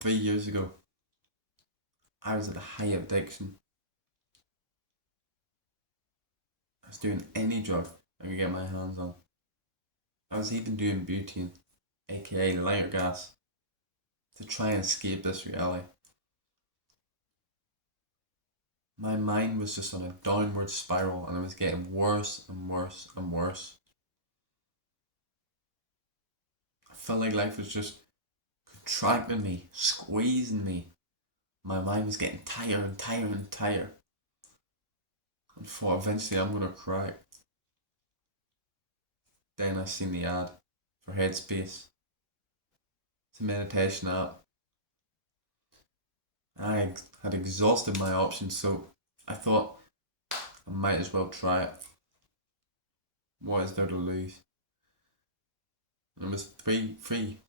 3 years ago, I was at the height of addiction. I was doing any drug I could get my hands on. I was even doing butane, aka lighter gas, to try and escape this reality. My mind was just on a downward spiral and it was getting worse and worse and worse. I felt like life was just contracting me, squeezing me. My mind was getting tighter and tighter and tighter. I thought eventually I'm gonna cry. Then I seen the ad for Headspace. It's a meditation app. I had exhausted my options, so I thought I might as well try it. What is there to lose? And it was free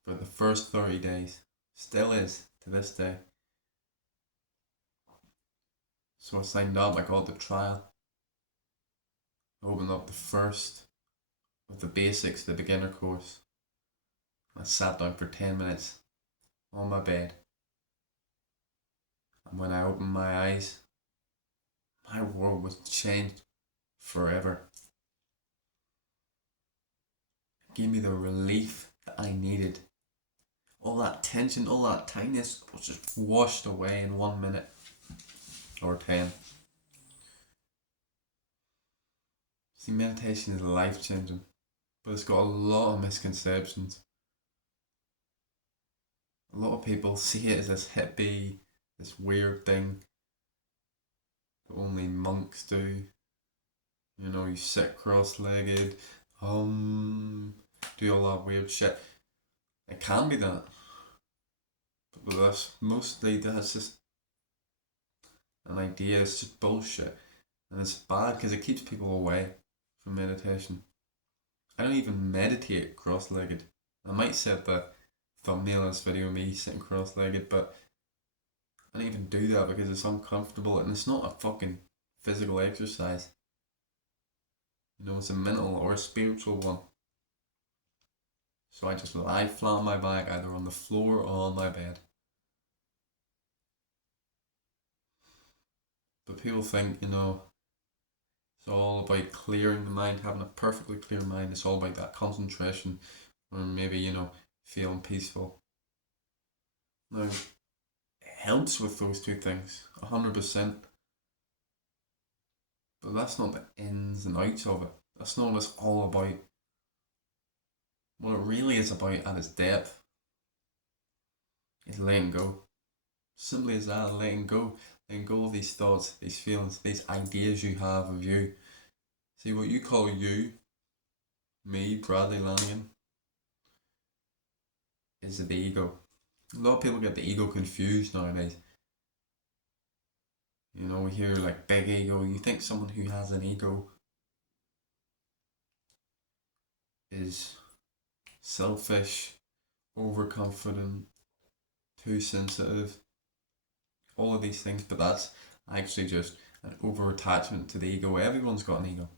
for the first 30 days. Still is to this day. So I signed up, I got the trial. I opened up the first of the basics, the beginner course. I sat down for 10 minutes on my bed. And when I opened my eyes, my world was changed forever. It gave me the relief that I needed. All that tension, all that tightness was just washed away in 1 minute or 10. See, meditation is life changing, but it's got a lot of misconceptions. A lot of people see it as this hippie, this weird thing that only monks do. You know, you sit cross-legged, do all that weird shit. It can be that, but that's just an idea. It's just bullshit, and it's bad because it keeps people away from meditation. I don't even meditate cross-legged. I might set the thumbnail of this video of me sitting cross-legged, but I don't even do that because it's uncomfortable and it's not a fucking physical exercise. You know, it's a mental or a spiritual one. So I just lie flat on my back, either on the floor or on my bed. But people think, you know, it's all about clearing the mind, having a perfectly clear mind. It's all about that concentration, or maybe, you know, feeling peaceful. Now, it helps with those two things, 100%. But that's not the ins and outs of it. That's not what it's all about. What it really is about at its depth is letting go. Simply as that, letting go. Letting go of these thoughts, these feelings, these ideas you have of you. See, what you call you, me, Bradley Lanigan, is the ego. A lot of people get the ego confused nowadays. You know, we hear like big ego. You think someone who has an ego is selfish, overconfident, too sensitive, all of these things, but that's actually just an over attachment to the ego. Everyone's got an ego.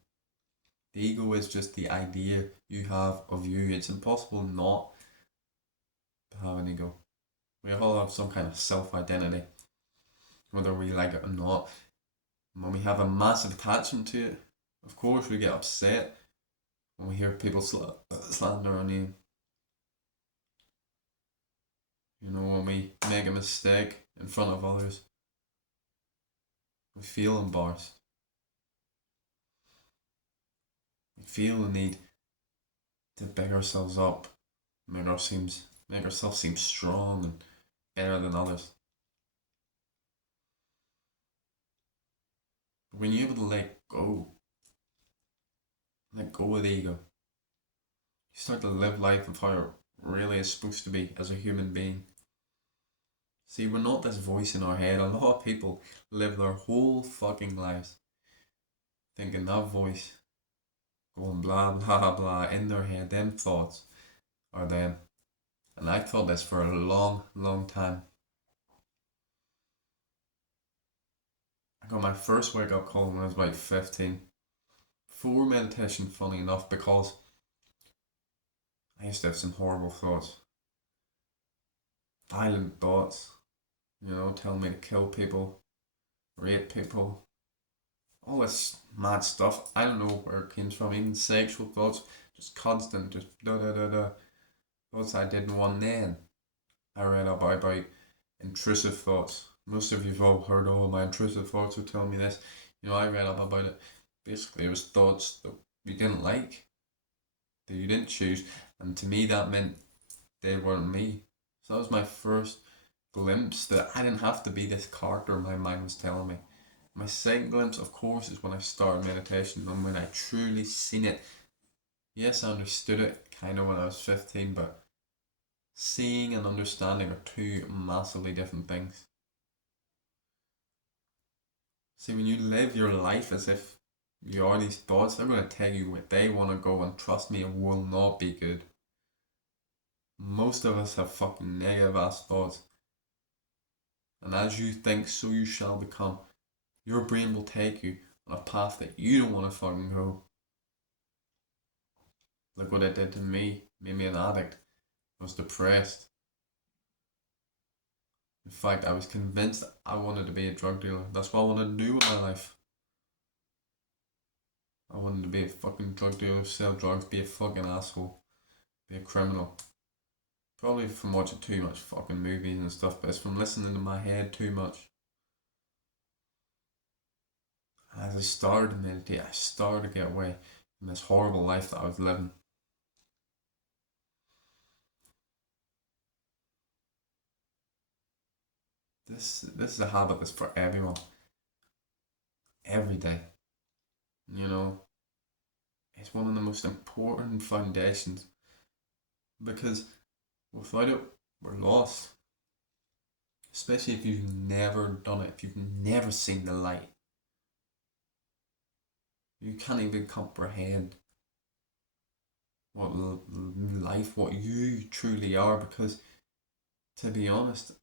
The ego is just the idea you have of you. It's impossible not to have an ego. We all have some kind of self identity, whether we like it or not. When we have a massive attachment to it, of course we get upset when we hear people slander our name. You know, when we make a mistake in front of others, we feel embarrassed. We feel the need to big ourselves up, make ourselves seem strong and better than others. But when you're able to let go of the ego, you start to live life of how it really is supposed to be as a human being. See, we're not this voice in our head. A lot of people live their whole fucking lives thinking that voice going blah blah blah in their head, them thoughts are them. And I've thought this for a long time. I got my first wake up call when I was about 15. For meditation, funny enough, because I used to have some horrible thoughts. violent thoughts, telling me to kill people, rape people, all this mad stuff. I don't know where it came from, even sexual thoughts, just constant, just da da da da. Thoughts I didn't want then. I read about intrusive thoughts. Most of you've all heard all my intrusive thoughts who tell me this. I read up about it. Basically, it was thoughts that you didn't like, that you didn't choose, and to me that meant they weren't me. So that was my first glimpse that I didn't have to be this character my mind was telling me. My second glimpse, of course, is when I started meditation and when I truly seen it. Yes, I understood it kind of when I was 15, but seeing and understanding are two massively different things. See, when you live your life as if you are these thoughts, they're going to tell you where they want to go, and trust me, it will not be good. Most of us have fucking negative ass thoughts. And as you think, so you shall become. Your brain will take you on a path that you don't want to fucking go. Look what it did to me. Made me an addict. I was depressed. In fact, I was convinced I wanted to be a drug dealer. That's what I wanted to do with my life. I wanted to be a fucking drug dealer, sell drugs, be a fucking asshole, be a criminal. Probably from watching too much fucking movies and stuff, but it's from listening to my head too much. As I started to meditate, I started to get away from this horrible life that I was living. This is a habit that's for everyone. Every day. It's one of the most important foundations, because without it, we're lost. Especially if you've never done it, if you've never seen the light. You can't even comprehend what life, what you truly are, because to be honest,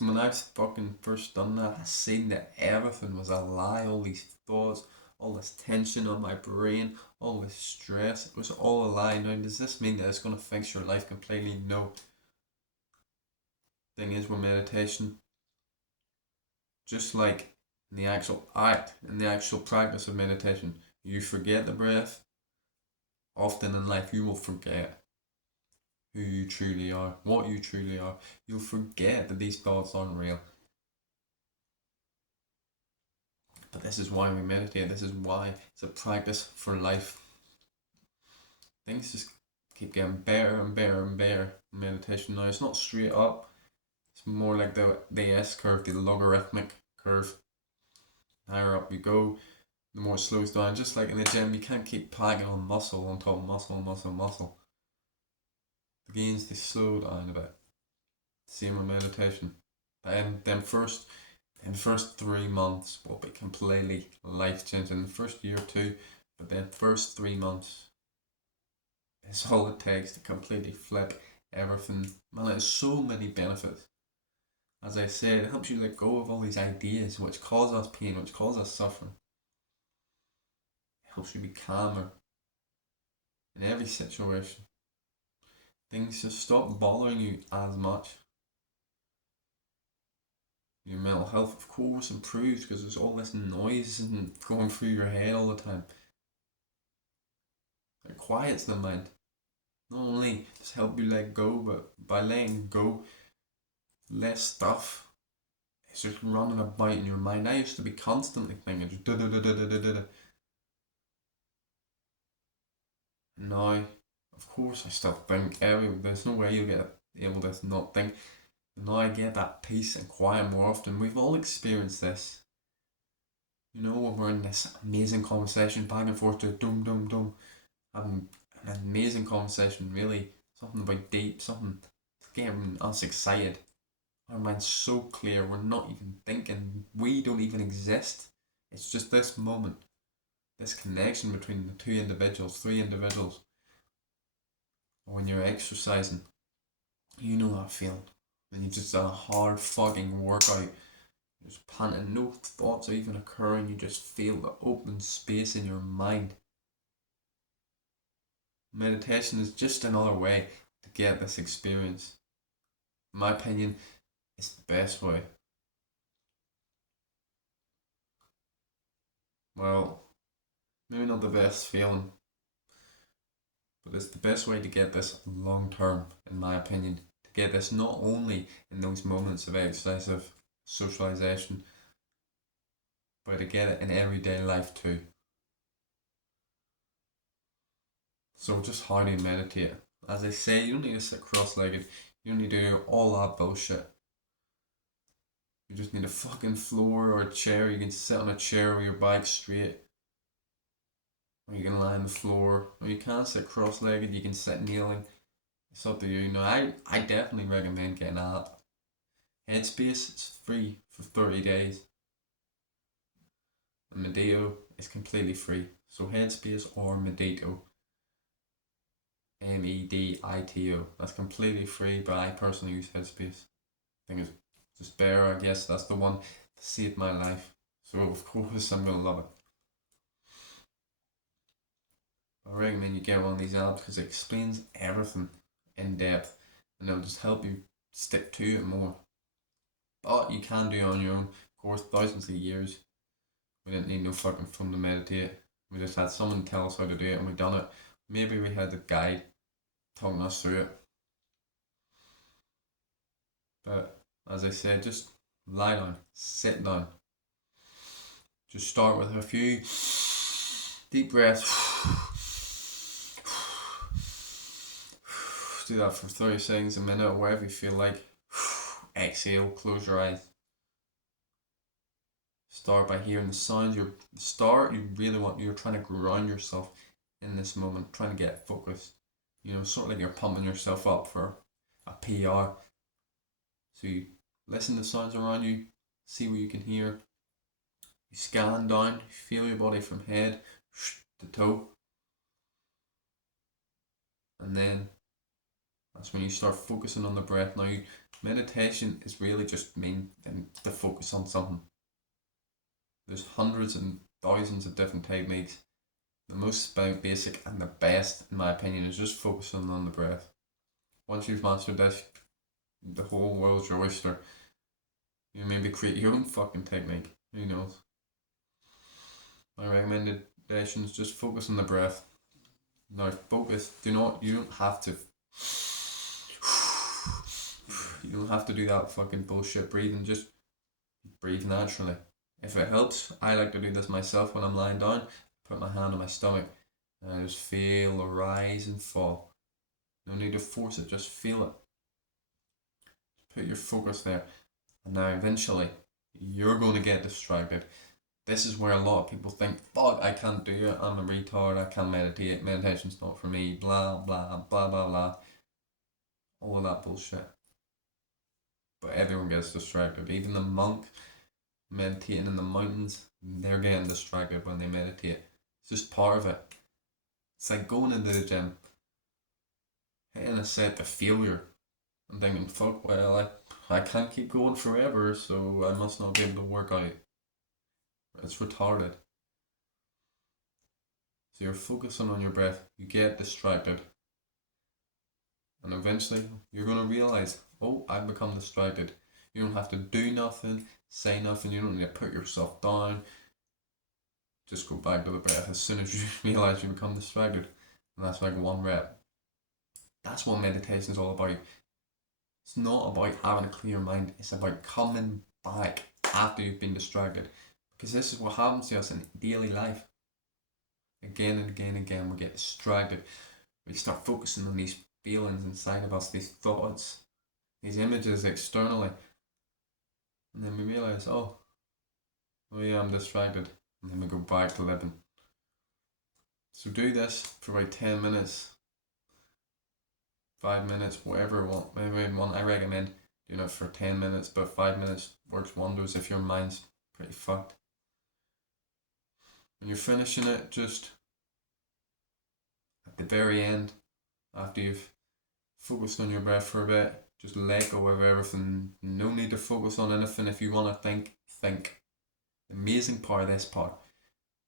when I fucking first done that, I seen that everything was a lie. All these thoughts, all this tension on my brain, all this stress, it was all a lie. Now, does this mean that it's going to fix your life completely? No. Thing is, with meditation, just like in the actual act, in the actual practice of meditation, you forget the breath. Often in life, you will forget who you truly are, what you truly are. You'll forget that these thoughts aren't real. But this is why we meditate. This is why it's a practice for life. Things just keep getting better and better and better in meditation now. It's not straight up. It's more like the S curve, the logarithmic curve. The higher up you go, the more it slows down. Just like in the gym, you can't keep packing on muscle on top of muscle, muscle, muscle. The gains, they slow down a bit. Same with meditation. And then in the first 3 months will be completely life changing. The first year or two, but then first 3 months is all it takes to completely flip everything. Man, it has so many benefits. As I said, it helps you let go of all these ideas which cause us pain, which cause us suffering. It helps you be calmer in every situation. Things just stop bothering you as much. Your mental health, of course, improves because there's all this noise and going through your head all the time. It quiets the mind. Not only does it help you let go, but by letting go, less stuff is just running about in your mind. I used to be constantly thinking, just da da da da da da da. Now, of course, I still think. There's no way you'll get able to not think. But now I get that peace and quiet more often. We've all experienced this. When we're in this amazing conversation, back and forth to dum dum dum, having an amazing conversation, really something about deep, something getting us excited. Our mind's so clear, we're not even thinking, we don't even exist. It's just this moment, this connection between the two individuals, three individuals. When you're exercising, you know that feeling. When you've just done a hard fucking workout, you're just panting, no thoughts are even occurring, you just feel the open space in your mind. Meditation is just another way to get this experience. In my opinion, it's the best way. Well, maybe not the best feeling, but it's the best way to get this long term, in my opinion. To get this not only in those moments of excessive socialization, but to get it in everyday life too. So just how do you meditate? As I say, you don't need to sit cross-legged. You don't need to do all that bullshit. You just need a fucking floor or a chair. You can sit on a chair with your back straight. Or you can lie on the floor. Or you can sit cross-legged. You can sit kneeling. It's up to you. Now, I definitely recommend getting an app. Headspace, it's free for 30 days. And Medito is completely free. So Headspace or Medito. Medito. That's completely free, but I personally use Headspace. I think it's just better, I guess. That's the one that saved my life. So of course I'm gonna love it. I recommend you get one of these apps because it explains everything in depth and it'll just help you stick to it more. But you can do it on your own. Of course, thousands of years we didn't need no fucking phone to meditate. We just had someone tell us how to do it and we done it. Maybe we had a guide talking us through it. But as I said, just lie down, sit down. Just start with a few deep breaths. Do that for 30 seconds, a minute, or whatever you feel like. Exhale, close your eyes. Start by hearing the sounds. You really you're trying to ground yourself in this moment, trying to get focused. You know, sort of like you're pumping yourself up for a PR. So you listen to sounds around you, see what you can hear. You scan down, feel your body from head to toe. And then that's when you start focusing on the breath. Now, meditation is really just mean to focus on something. There's hundreds and thousands of different techniques. The most basic and the best, in my opinion, is just focusing on the breath. Once you've mastered this, the whole world's your oyster. You maybe create your own fucking technique. Who knows? My recommendation is just focus on the breath. Now, focus. You don't have to. You don't have to do that fucking bullshit breathing. Just breathe naturally. If it helps, I like to do this myself when I'm lying down. Put my hand on my stomach and I just feel the rise and fall. No need to force it, just feel it. Put your focus there. And now eventually, you're going to get distracted. This is where a lot of people think, fuck, I can't do it, I'm a retard, I can't meditate, meditation's not for me, blah, blah, blah, blah, blah. All of that bullshit. But everyone gets distracted. Even the monk meditating in the mountains, they're getting distracted when they meditate. It's just part of it. It's like going into the gym, hitting a set of failure, and thinking, fuck, well, I can't keep going forever, so I must not be able to work out. It's retarded. So you're focusing on your breath, you get distracted, and eventually you're going to realize, oh, I've become distracted. You don't have to do nothing, say nothing, you don't need to put yourself down. Just go back to the breath as soon as you realize you become distracted. And that's like one rep. That's what meditation is all about. It's not about having a clear mind, it's about coming back after you've been distracted. Because this is what happens to us in daily life. Again and again and again, we get distracted. We start focusing on these feelings inside of us, these thoughts, these images externally. And then we realize, oh yeah, I'm distracted. And then we go back to living. So do this for about 10 minutes, 5 minutes, whatever you want. I recommend doing it for 10 minutes, but 5 minutes works wonders if your mind's pretty fucked. When you're finishing it, just at the very end, after you've focused on your breath for a bit, just let go of everything. No need to focus on anything. If you want to think. The amazing part of this part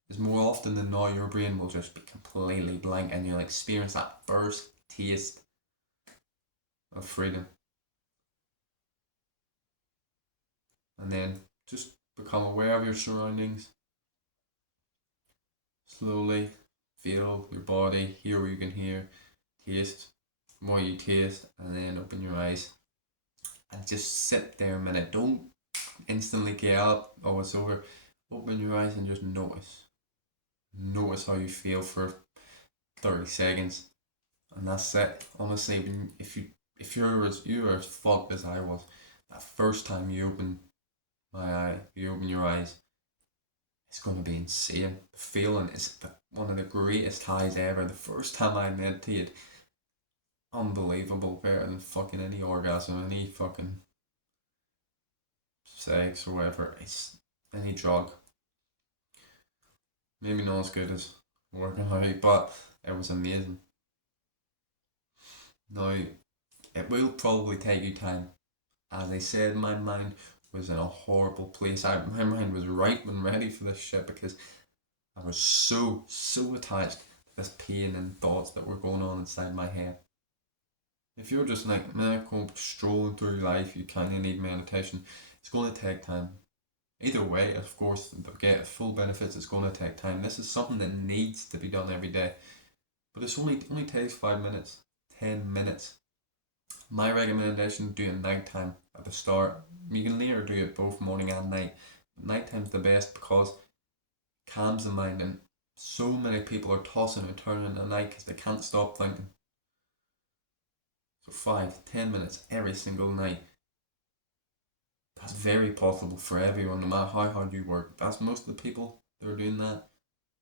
is more often than not, your brain will just be completely blank and you'll experience that first taste of freedom. and then just become aware of your surroundings. Slowly feel your body, hear what you can hear, taste what you taste, and then open your eyes and just sit there a minute. Don't instantly get up, oh it's over. Open your eyes and just notice. Notice how you feel for 30 seconds. And that's it. Honestly, if you're as fucked as I was, that first time you open your eyes, it's gonna be insane. The feeling is one of the greatest highs ever. The first time I meditated, unbelievable, better than fucking any orgasm, any fucking sex or whatever. It's any drug. Maybe not as good as working out, but it was amazing. Now, it will probably take you time. As I said, my mind was in a horrible place. My mind was ripe and ready for this shit because I was so attached to this pain and thoughts that were going on inside my head. If you're just like, meh, strolling through life, you kind of need meditation. It's going to take time. Either way, of course, to get full benefits, it's going to take time. This is something that needs to be done every day. But it's only takes 5 minutes, 10 minutes. My recommendation, do it nighttime at the start. You can later do it both morning and night. But nighttime's the best because it calms the mind, and so many people are tossing and turning at night because they can't stop thinking. So 5-10 minutes every single night. That's very possible for everyone, no matter how hard you work. That's most of the people that are doing that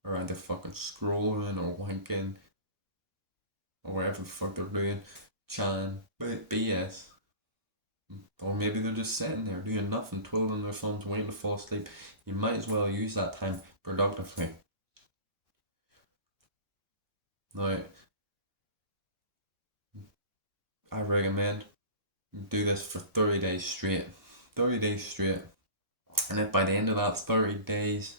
are either fucking scrolling or wanking or whatever the fuck they're doing, chatting, BS. Or maybe they're just sitting there doing nothing, twiddling their thumbs, waiting to fall asleep. You might as well use that time productively. Now, I recommend you do this for 30 days straight. 30 days straight. And if by the end of that 30 days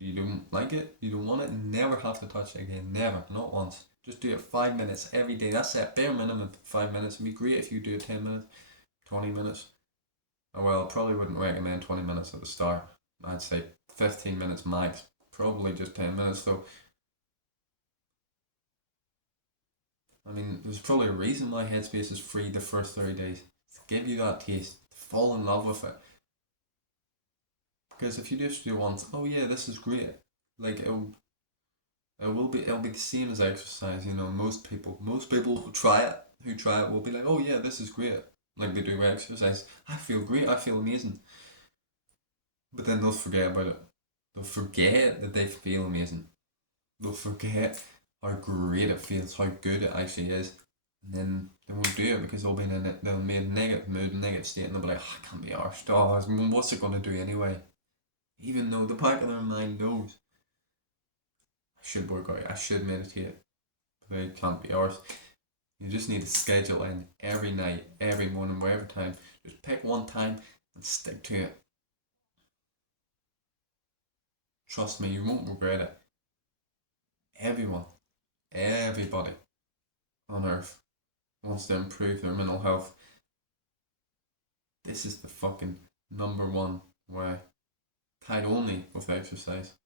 you don't like it, you don't want it, never have to touch it again. Never, not once. Just do it 5 minutes every day. That's it, bare minimum 5 minutes. It'd be great if you do it 10 minutes, 20 minutes. Well, I probably wouldn't recommend 20 minutes at the start. I'd say 15 minutes max. Probably just 10 minutes though. I mean, there's probably a reason why Headspace is free the first 30 days. To give you that taste, to fall in love with it. Because if you just do once, oh yeah, this is great. Like it'll be the same as exercise. You know, most people who try it will be like, oh yeah, this is great. Like they do exercise. I feel great. I feel amazing. But then they'll forget about it. They'll forget that they feel amazing. They'll forget how great it feels, how good it actually is, and then they won't do it because they'll be in a negative mood, negative state, and they'll be like, oh, I can't be arsed. Oh, what's it gonna do anyway? Even though the back of their mind knows, I should work out, I should meditate, but they can't be arsed. You just need to schedule in every night, every morning, whatever time. Just pick one time and stick to it. Trust me, you won't regret it. Everybody on earth wants to improve their mental health. This is the fucking number one way. Tied only with exercise.